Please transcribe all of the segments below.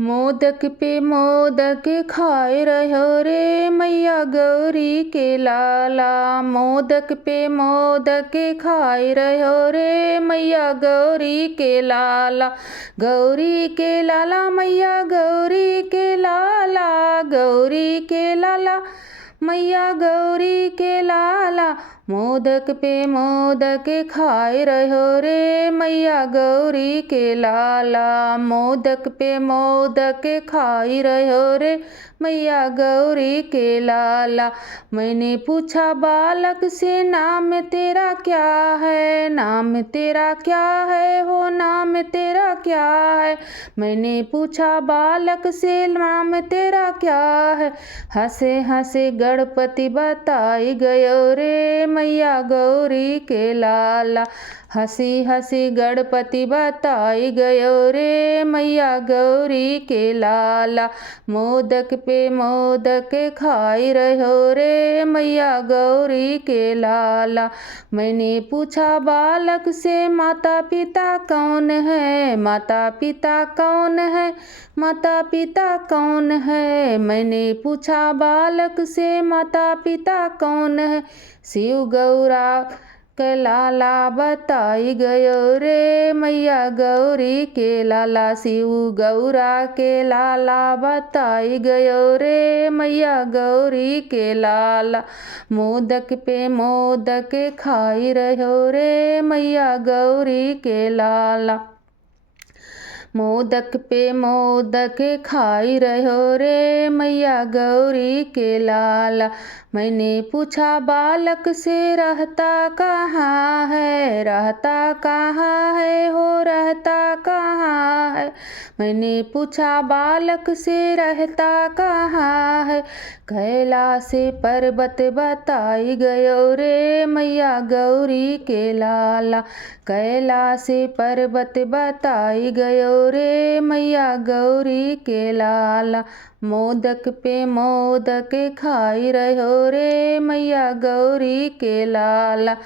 मोदक पे मोदक खाए रहो रे मैया गौरी के लाला। मोदक पे मोदक खाए रहो रे मैया गौरी के लाला। गौरी के लाला मैया गौरी के लाला। गौरी के लाला मैया गौरी के लाला। मोदक पे मोदक खाए रहो रे मैया गौरी के लाला। मोदक पे मोदक खाई रहो रे मैया गौरी के लाला। मैंने पूछा बालक से नाम तेरा क्या है, नाम तेरा क्या है हो, नाम तेरा क्या है। मैंने पूछा बालक से नाम तेरा क्या है। हंसे हंसे गणपति बताई गयो रे मैया गौरी के लाला। हंसी हंसी गणपति बताई गयो रे मैया गौरी के लाला। मोदक पे मोदक खाई रहो रे मैया गौरी के लाला। मैंने पूछा बालक से माता पिता कौन है, माता पिता कौन है, माता पिता कौन है। मैंने पूछा बालक से माता पिता कौन है। शिव गौरा के लाला बताई गयो रे मैया गौरी के लाला। शिव गौरा के लाला बताई गयो रे मैया गौरी के लाला। मोदक पे मोदक खाई रहो रे मैया गौरी के लाला। मोदक पे मोदक खाई रहो रे मैया गौरी के लाला। मैंने पूछा बालक से रहता कहाँ है, रहता कहाँ है हो, रहता कहाँ है। मैंने पूछा बालक से रहता कहाँ है। कैलाश पर्वत बताई गयो रे मैया गौरी के लाला। कैलाश पर्वत बताई गयो रे मैया गौरी के लाला। मोदक पे मोदक खाई रहो रे मैया गौरी के लाला।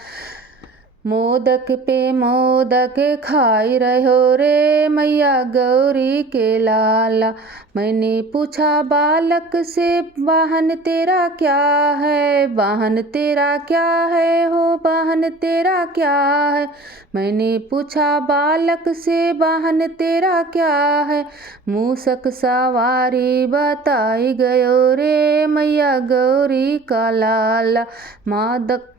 मोदक पे मोदक खाई रहो रे मैया गौरी के लाला। मैंने पूछा बालक से वाहन तेरा क्या है, वाहन तेरा क्या है हो, वाहन तेरा क्या है। मैंने पूछा बालक से वाहन तेरा क्या है। मूषक सवारी बताई गयो रे मैया गौरी का लाला। मादक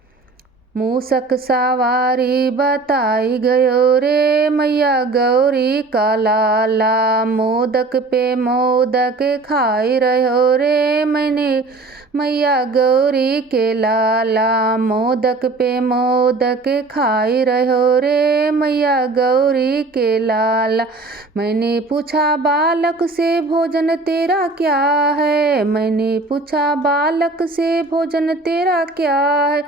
मूषक सवारी बताई गयो रे मैया गौरी का लाला। मोदक पे मोदक खाई रहो रे मैंने मैया गौरी के लाला। मोदक पे मोदक खाई रहो रे मैया गौरी के लाला। मैंने पूछा बालक से भोजन तेरा क्या है, मैंने पूछा बालक से भोजन तेरा क्या है।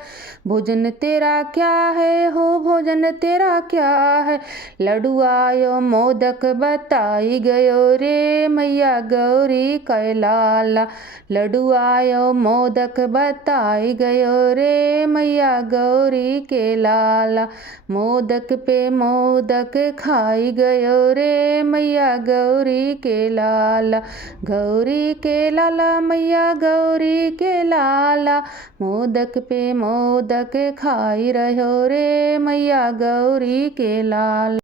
भोजन तेरा क्या है हो, भोजन तेरा क्या है। लड्डू आयो मोदक बताई गयो रे मैया गौरी के लाला। लड्डू आयो मोदक बताई गयो रे मैया गौरी के लाला। मोदक पे मोदक खाई गयो रे मैया गौरी के लाला। गौरी के लाला मैया गौरी के लाला। मोदक पे मोदक खाई रहो रे मैया गौरी के लाला।